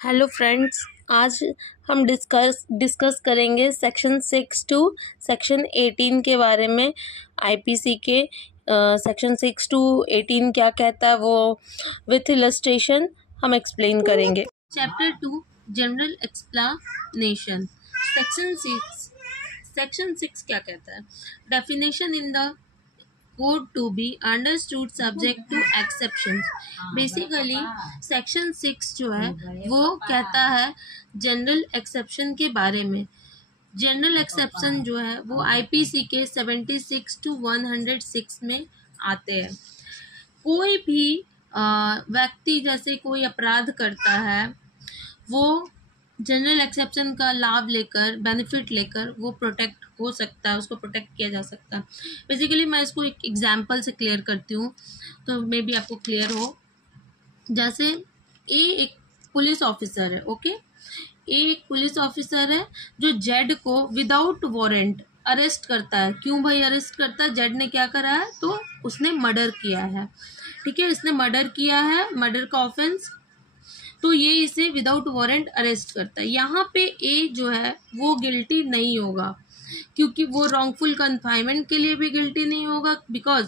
Hello friends, आज हम discuss करेंगे सेक्शन 6 टू सेक्शन 18 के बारे में। आईपीसी के सेक्शन 6 टू 18 क्या कहता है वो विथ इलस्ट्रेशन हम एक्सप्लेन करेंगे। Chapter 2 general explanation. सेक्शन 6 क्या कहता है? Definition in the code to be understood subject to exceptions। Basically section 6 जो है वो कहता है जनरल एक्सेप्शन के बारे में। जनरल एक्सेप्शन जो है वो आईपीसी के 76 टू 106 में आते हैं। कोई भी व्यक्ति जैसे कोई अपराध करता है वो जनरल एक्सेप्शन का लाभ लेकर, बेनिफिट लेकर वो प्रोटेक्ट हो सकता है, उसको प्रोटेक्ट किया जा सकता है। बेसिकली मैं इसको एक एग्जांपल से क्लियर करती हूँ तो मे बी आपको क्लियर हो। जैसे ए एक पुलिस ऑफिसर है, ओके। ए एक पुलिस ऑफिसर है जो जेड को विदाउट वारंट अरेस्ट करता है। क्यों भाई अरेस्ट करता है? जेड ने क्या करा है? तो उसने मर्डर किया है, ठीक है, इसने मर्डर किया है, मर्डर का ऑफेंस, तो ये इसे विदाउट वारंट अरेस्ट करता है। यहाँ पे ए जो है वो गिल्टी नहीं होगा, क्योंकि वो रॉन्गफुल कन्फाइनमेंट के लिए भी गिल्टी नहीं होगा, because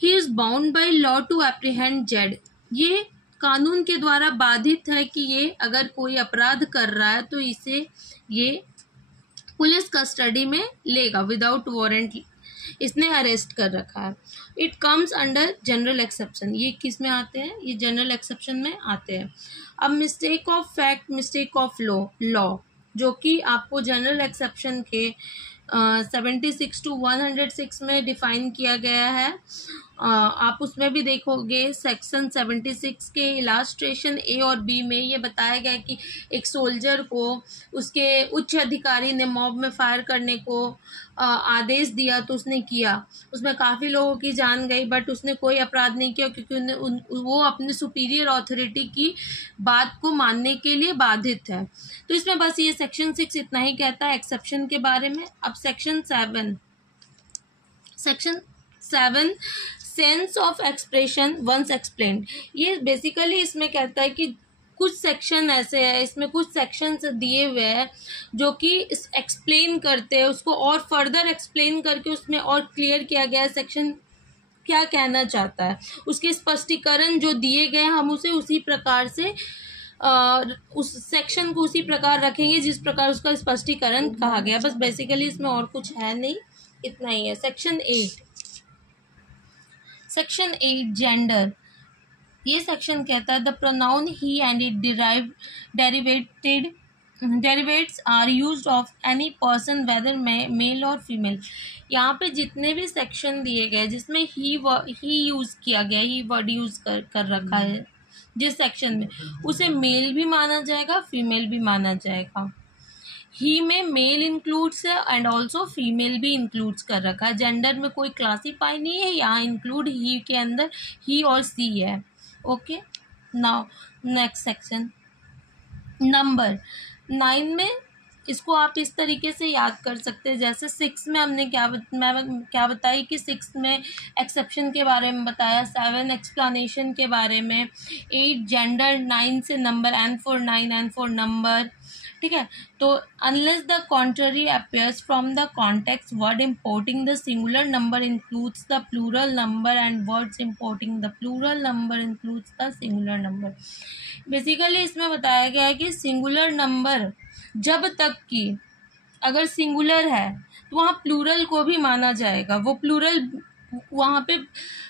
he is bound by law to apprehend Z. ये कानून के द्वारा बाधित है कि ये अगर कोई अपराध कर रहा है तो इसे ये पुलिस कस्टडी में लेगा विदाउट वारंट, इसने अरेस्ट कर रखा है। It comes under general exception. ये किस में आते हैं? ये जनरल एक्सेप्शन में आते हैं। अब mistake of fact, mistake of law जो कि आपको जनरल एक्सेप्शन के 76 टू 106 में डिफाइन किया गया है। आप उसमें भी देखोगे सेक्शन 76 के इलास्ट्रेशन ए और बी में ये बताया गया कि एक सोल्जर को उसके उच्च अधिकारी ने मॉब में फायर करने को आदेश दिया तो उसने किया। उसमें काफ़ी लोगों की जान गई, बट उसने कोई अपराध नहीं किया क्योंकि वो अपने सुपीरियर अथॉरिटी की बात को मानने के लिए बाधित है। तो इसमें बस ये सेक्शन 6 इतना ही कहता है एक्सेप्शन के बारे में। अब section 7 sense of expression once explained. ये बेसिकली इसमें कहता है कि कुछ सेक्शन ऐसे है, इसमें कुछ सेक्शंस दिए हुए हैं जो कि एक्सप्लेन करते हैं, उसको और फर्दर एक्सप्लेन करके उसमें और क्लियर किया गया है सेक्शन क्या कहना चाहता है। उसके स्पष्टीकरण जो दिए गए हम उसे उसी प्रकार से उस सेक्शन को उसी प्रकार रखेंगे जिस प्रकार उसका स्पष्टीकरण कहा गया। बस बेसिकली इसमें और कुछ है नहीं, इतना ही है। Section 8 gender. ये सेक्शन कहता है the pronoun he and it derivatives are used of any person whether male और फीमेल। यहाँ पे जितने भी सेक्शन दिए गए जिसमें ही यूज किया गया, ही वर्ड यूज कर रखा है जिस सेक्शन में, उसे मेल भी माना जाएगा, फीमेल भी माना जाएगा। ही में मेल इंक्लूड्स है एंड ऑल्सो फीमेल भी इंक्लूड्स कर रखा है। जेंडर में कोई क्लासीफाई नहीं है, यहाँ इंक्लूड ही के अंदर ही और सी है, okay. Now next section number 9 में इसको आप इस तरीके से याद कर सकते हैं। जैसे 6 में हमने क्या बताई कि 6 में एक्सेप्शन के बारे में बताया, 7 एक्सप्लेनेशन के बारे में, 8 जेंडर, 9 से नंबर, एन फॉर नंबर, ठीक है। तो unless the contrary appears from the context, word importing the singular number includes the plural number and words importing the plural number includes the singular number. Basically इसमें बताया गया है कि singular number जब तक कि अगर सिंगुलर है तो वहाँ प्लूरल को भी माना जाएगा। वो प्लूरल वहाँ पे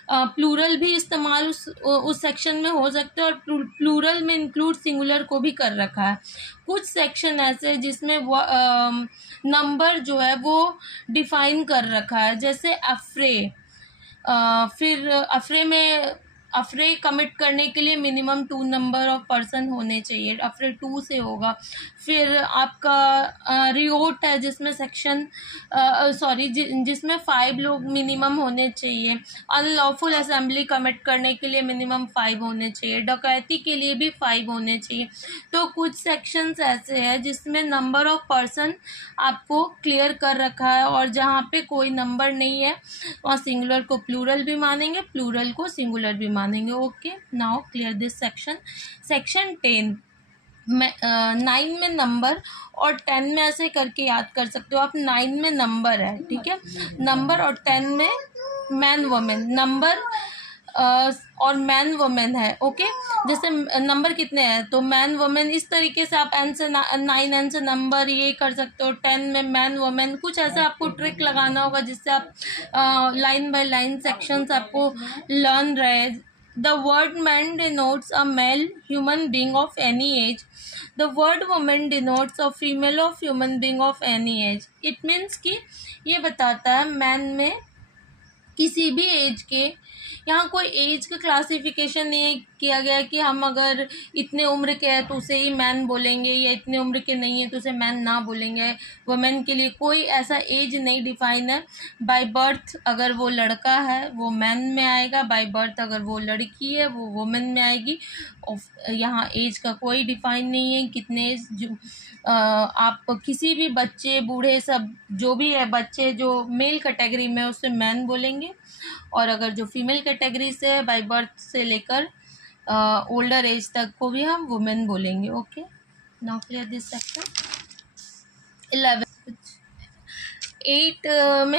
प्लूरल भी इस्तेमाल उस सेक्शन में हो सकते हैं, और प्लूरल में इंक्लूड सिंगुलर को भी कर रखा है। कुछ सेक्शन ऐसे जिसमें नंबर जो है वो डिफाइन कर रखा है, जैसे अफ्रे। फिर अफरे कमिट करने के लिए मिनिमम 2 नंबर ऑफ पर्सन होने चाहिए, अफरे 2 से होगा। फिर आपका रियोट है जिसमें जिसमें 5 लोग मिनिमम होने चाहिए। अनलॉफुल असेंबली कमिट करने के लिए मिनिमम 5 होने चाहिए। डकैती के लिए भी 5 होने चाहिए। तो कुछ सेक्शंस ऐसे हैं जिसमें नंबर ऑफ पर्सन आपको क्लियर कर रखा है, और जहाँ पे कोई नंबर नहीं है वहाँ सिंगुलर को प्लूरल भी मानेंगे, प्लूरल को सिंगुलर भी मानेंगे, okay. Now clear this section 10 9 में नंबर और 10 में ऐसे करके याद कर सकते हो आप। 9 में नंबर है, ठीक है, नंबर, और 10 में मैन वुमेन, नंबर और मैन वुमेन है, ओके। जैसे नंबर कितने हैं तो मैन वुमेन, इस तरीके से आप एन से 9 एन से नंबर ये कर सकते हो। 10 में मैन वुमेन, कुछ ऐसा आपको ट्रिक लगाना होगा जिससे आप लाइन बाय लाइन सेक्शंस आपको लर्न रहे। The word man denotes a male human being of any age. The word woman denotes a female of human being of any age. It means कि ये बताता है मैन में किसी भी as के, यहाँ कोई एज का क्लासिफिकेशन नहीं किया गया कि हम अगर इतने उम्र के हैं तो उसे ही मैन बोलेंगे, या इतने उम्र के नहीं है तो उसे मैन ना बोलेंगे। वुमेन के लिए कोई ऐसा एज नहीं डिफाइन है। बाय बर्थ अगर वो लड़का है वो मैन में आएगा, बाय बर्थ अगर वो लड़की है वो वुमेन में आएगी। यहाँ एज का कोई डिफाइन नहीं है कितने एज। आप किसी भी बच्चे बूढ़े सब जो भी है बच्चे जो मेल कैटेगरी में उससे मैन बोलेंगे, और अगर जो फीमेल कैटेगरी से है बाय बर्थ से लेकर ओल्डर एज तक को भी हम वुमेन बोलेंगे, okay. Now clear this section. 8 में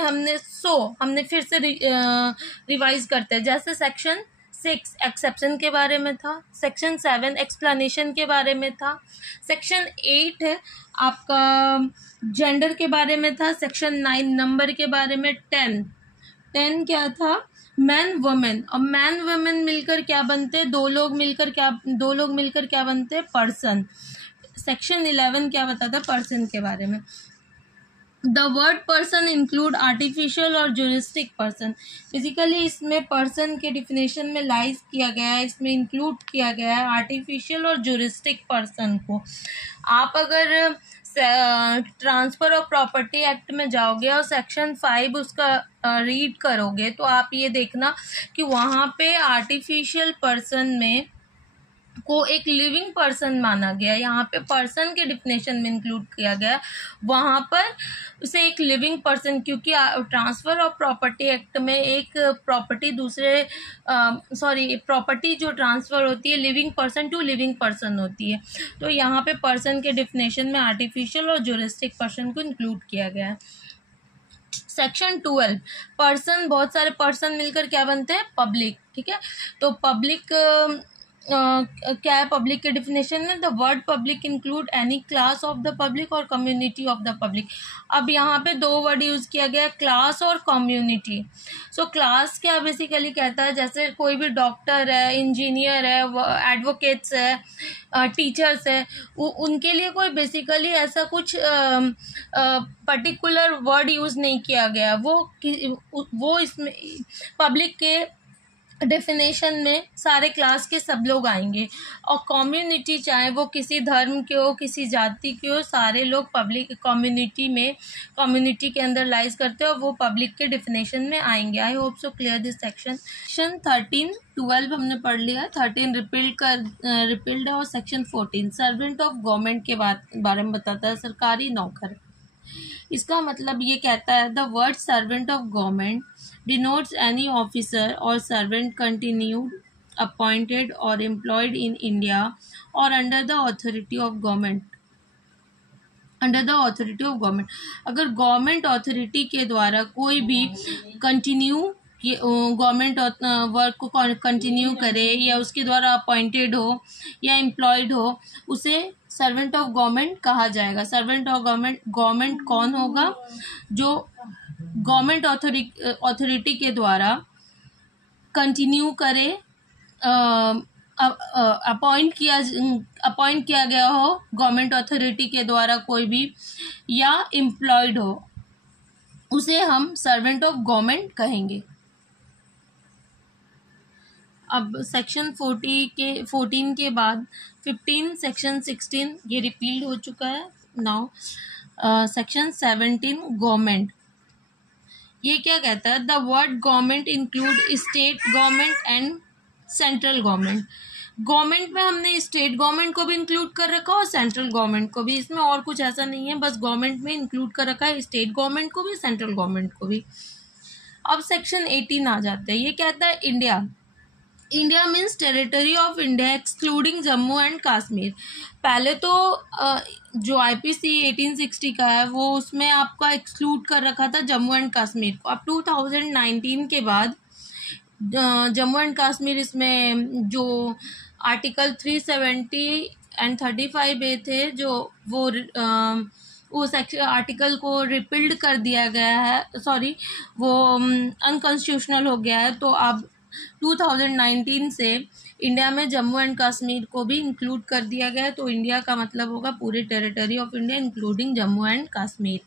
हमने फिर से रिवाइज करते हैं। जैसे सेक्शन 6 एक्सेप्शन के बारे में था, सेक्शन 7 एक्सप्लेनेशन के बारे में था, सेक्शन 8 है आपका जेंडर के बारे में था, सेक्शन 9 नंबर के बारे में, 10 क्या था, मैन वुमेन। और मैन वुमेन मिलकर क्या बनते हैं, दो लोग मिलकर क्या बनते हैं, पर्सन। सेक्शन 11 क्या बताता है, पर्सन के बारे में। The word person include artificial और ज्यूरिस्टिक पर्सन। बेसिकली इसमें पर्सन के डिफिनेशन में लाइज किया गया है, इसमें इंक्लूड किया गया है आर्टिफिशियल और ज्यूरिस्टिक पर्सन को। आप अगर ट्रांसफर ऑफ प्रॉपर्टी एक्ट में जाओगे और सेक्शन 5 उसका रीड करोगे तो आप ये देखना कि वहाँ पे आर्टिफिशियल पर्सन में को एक लिविंग पर्सन माना गया। यहाँ पे पर्सन के डिफिनेशन में इंक्लूड किया गया, वहाँ पर उसे एक लिविंग पर्सन, क्योंकि ट्रांसफर ऑफ प्रॉपर्टी एक्ट में एक प्रॉपर्टी प्रॉपर्टी जो ट्रांसफर होती है living person to living person होती है। तो यहाँ पे पर्सन के डिफिनेशन में आर्टिफिशियल और ज्यूरिस्टिक पर्सन को इंक्लूड किया गया है। सेक्शन 12 पर्सन, बहुत सारे पर्सन मिलकर क्या बनते हैं, पब्लिक, ठीक है। तो पब्लिक क्या है पब्लिक के डिफिनेशन में, the word public include any class of the public और कम्युनिटी ऑफ द पब्लिक। अब यहाँ पे दो वर्ड यूज़ किया गया, क्लास और कम्युनिटी। सो क्लास क्या बेसिकली कहता है, जैसे कोई भी डॉक्टर है, इंजीनियर है, एडवोकेट्स है, टीचर्स है, उनके लिए कोई बेसिकली ऐसा कुछ पर्टिकुलर वर्ड यूज़ नहीं किया गया। वो इसमें पब्लिक के डेफिनेशन में सारे क्लास के सब लोग आएंगे। और कम्युनिटी चाहे वो किसी धर्म के हो, किसी जाति के हो, सारे लोग पब्लिक कम्युनिटी के अंदर लाइज करते हो, वो पब्लिक के डेफिनेशन में आएंगे। I hope so clear this section. Section 13 12 हमने पढ़ लिया, 13 रिपील्ड है, और सेक्शन 14 सर्वेंट ऑफ गवर्नमेंट के बारे में बताता है, सरकारी नौकर। इसका मतलब ये कहता है the word servant of government denotes any officer or servant continued, appointed or employed in India or under the authority of government. अगर गवर्नमेंट अथॉरिटी के द्वारा कोई भी कंटिन्यू गवर्नमेंट वर्क को कंटिन्यू करे, या उसके द्वारा अपॉइंटेड हो या एम्प्लॉयड हो, उसे सर्वेंट ऑफ गवर्नमेंट कहा जाएगा। सर्वेंट ऑफ गवर्नमेंट कौन होगा, जो गवर्नमेंट अथॉरिटी के द्वारा कंटिन्यू करे, अपॉइंट किया गया हो गवर्नमेंट अथॉरिटी के द्वारा कोई भी, या एम्प्लॉयड हो, उसे हम सर्वेंट ऑफ गवर्नमेंट कहेंगे। अब सेक्शन 14 के बाद 15 सेक्शन 16 ये रिपील्ड हो चुका है। Now section 17 government. ये क्या कहता है, the word government include state government and central government. Government में हमने स्टेट गवर्नमेंट को भी इंक्लूड कर रखा और सेंट्रल गवर्नमेंट को भी, इसमें और कुछ ऐसा नहीं है, बस गवर्नमेंट में इंक्लूड कर रखा है स्टेट गवर्नमेंट को भी, सेंट्रल गवर्नमेंट को भी। अब सेक्शन 18 आ जाते हैं। ये कहता है India India means territory of India excluding Jammu and Kashmir. पहले तो जो आईपीसी 1860 का है वो उसमें आपका एक्सक्लूड कर रखा था जम्मू एंड कश्मीर को। अब 2019 के बाद जम्मू एंड कश्मीर इसमें जो आर्टिकल 370 एंड 35A थे जो वो उस आर्टिकल को रिपील्ड कर दिया गया है, सॉरी वो अनकॉन्स्टिट्यूशनल हो गया है। तो अब 2019 से इंडिया में जम्मू एंड कश्मीर को भी इंक्लूड कर दिया गया है। तो इंडिया का मतलब होगा पूरी territory of India including Jammu and Kashmir.